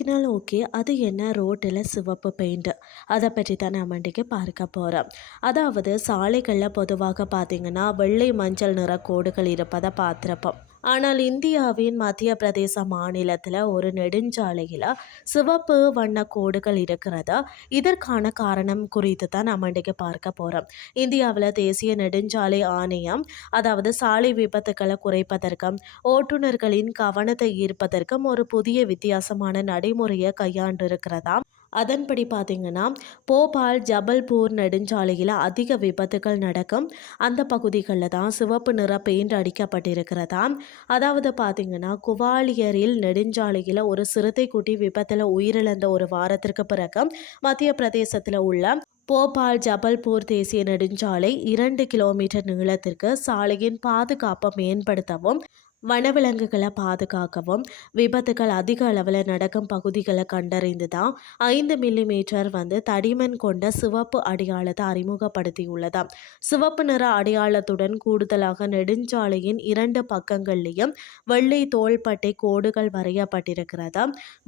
Signal okay. அது என்ன ரோட்டில் சிவப்பு பெயிண்ட். அதை பற்றி தான் நம்ம இன்றைக்கி பார்க்க போகிறோம். அதாவது சாலைகளில் பொதுவாக பார்த்தீங்கன்னா வெள்ளை மஞ்சள் நிற கோடுகள் இருப்பதை பார்த்துருப்போம். ஆனால் இந்தியாவின் மத்திய பிரதேச மாநிலத்தில் ஒரு நெடுஞ்சாலையில் சிவப்பு வண்ண கோடுகள் இருக்கிறதா. இதற்கான காரணம் குறித்து தான் நம்ம இன்றைக்கி பார்க்க போகிறோம். இந்தியாவில் தேசிய நெடுஞ்சாலை ஆணையம் அதாவது சாலை விபத்துக்களை குறைப்பதற்கும் ஓட்டுநர்களின் கவனத்தை ஈர்ப்பதற்கும் ஒரு புதிய வித்தியாசமான நடைமுறையை கையாண்டு இருக்கிறதா. அதன்படி பார்த்தீங்கன்னா போபால் ஜபல்பூர் நெடுஞ்சாலையில் அதிக விபத்துகள் நடக்கும் அந்த பகுதிகளில் தான் சிவப்பு நிற பெயிண்ட் அடிக்கப்பட்டிருக்கிறதா. அதாவது பார்த்தீங்கன்னா குவாலியரில் நெடுஞ்சாலையில் ஒரு சிறுத்தை குட்டி விபத்தில் உயிரிழந்த ஒரு வாரத்திற்கு பிறகு மத்திய பிரதேசத்தில் உள்ள போபால் ஜபல்பூர் தேசிய நெடுஞ்சாலை 2 கிலோமீட்டர் நீளத்திற்கு சாலையின் பாதுகாப்பை மேம்படுத்தவும் வனவிலங்குகளை பாதுகாக்கவும் விபத்துகள் அதிக அளவில் நடக்கும் பகுதிகளை கண்டறிந்து தான் 5 மில்லிமீட்டர் தடிமன் கொண்ட சிவப்பு அடையாளத்தை அறிமுகப்படுத்தியுள்ளதாம். சிவப்பு நிற அடையாளத்துடன் கூடுதலாக நெடுஞ்சாலையின் 2 பக்கங்கள்லேயும் வெள்ளை தோள்பட்டை கோடுகள் வரையப்பட்டிருக்கிறதா.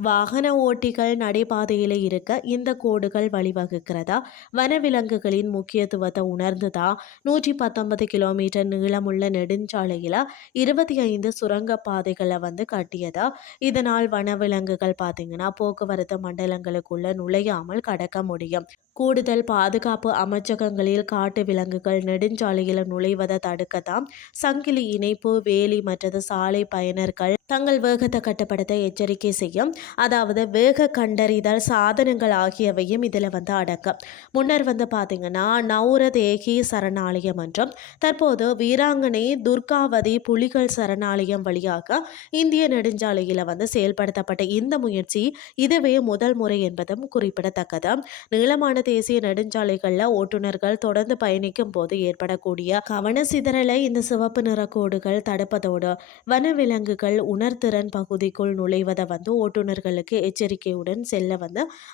வாகன ஓட்டிகள் நடைபாதையில் இருக்க இந்த கோடுகள் வழிவகுக்கிறதா. வனவிலங்குகளின் முக்கியத்துவத்தை உணர்ந்துதான் 119 கிலோமீட்டர் நீளமுள்ள நெடுஞ்சாலையில் 25 சுரங்க பாதைகளை கட்டியதா. இதனால் வனவிலங்குகள் பார்த்தீங்கன்னா போக்குவரத்து மண்டலங்களுக்குள்ள நுழையாமல் கடக்க முடியும். கூடுதல் பாதுகாப்பு அமைச்சகங்களில் காட்டு விலங்குகள் நெடுஞ்சாலையில் நுழைவதை தடுக்கத்தான் சங்கிலி இணைப்பு வேலி மற்றது சாலை பயனர்கள் தங்கள் வேகத்தை கட்டுப்படுத்த எச்சரிக்கை செய்யும். அதாவது வேக கண்டறிதல் சாதனங்கள் ஆகியவையும் இதில் அடக்கம். முன்னர் பார்த்தீங்கன்னா நௌரதேகி சரணாலயம் என்றும் தற்போது வீராங்கனை துர்காவதி புலிகள் சரணாலயம் வழியாக இந்திய நெடுஞ்சாலையில் செயல்படுத்தப்பட்ட இந்த முயற்சி இதுவே முதல் முறை என்பதும் குறிப்பிடத்தக்கது. நீளமான தேசிய நெடுஞ்சாலைகளில் ஓட்டுநர்கள் தொடர்ந்து பயணிக்கும் போது ஏற்படக்கூடிய கவன சிதறலை இந்த சிவப்பு நிற கோடுகள் தடுப்பதோடு வனவிலங்குகள் உணர்திறன் பகுதிக்குள் நுழைவதை ஓட்டுநர்களுக்கு எச்சரிக்கையுடன் செல்ல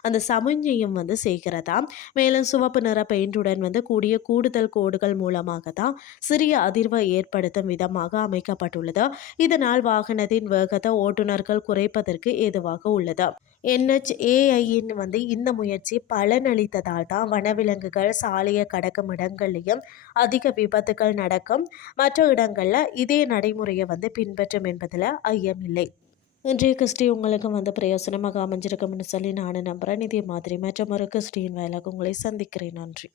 அந்த சமிஞ்சையும் செய்கிறதா. மேலும் சிவப்பு நிற பெயிண்டுடன் கூடிய கூடுதல் கோடுகள் மூலமாக தான் சிறிய அதிர்வை ஏற்படுத்தும் விதமாக அமைக்கப்பட்டுள்ளது. இதனால் வாகனத்தின் வேகத்தை ஓட்டுநர்கள் குறைப்பதற்கு ஏதுவாக உள்ளது. NHAIயின் இந்த முயற்சி பலனளித்ததால் தான் வனவிலங்குகள் சாலையை கடக்கும் இடங்கள்லையும் அதிக விபத்துகள் நடக்கும். மற்ற இடங்களில் இதே நடைமுறையை பின்பற்றும் என்பதில் ஐயமில்லை. இன்றைய கிறிஸ்டி உங்களுக்கு பிரயோசனமாக அமைஞ்சிருக்கும்னு சொல்லி நான் நம்புகிறேன். இதே மாதிரி மற்றொரு கிறிஸ்டியின் வேலைக்கு உங்களை சந்திக்கிறேன். நன்றி.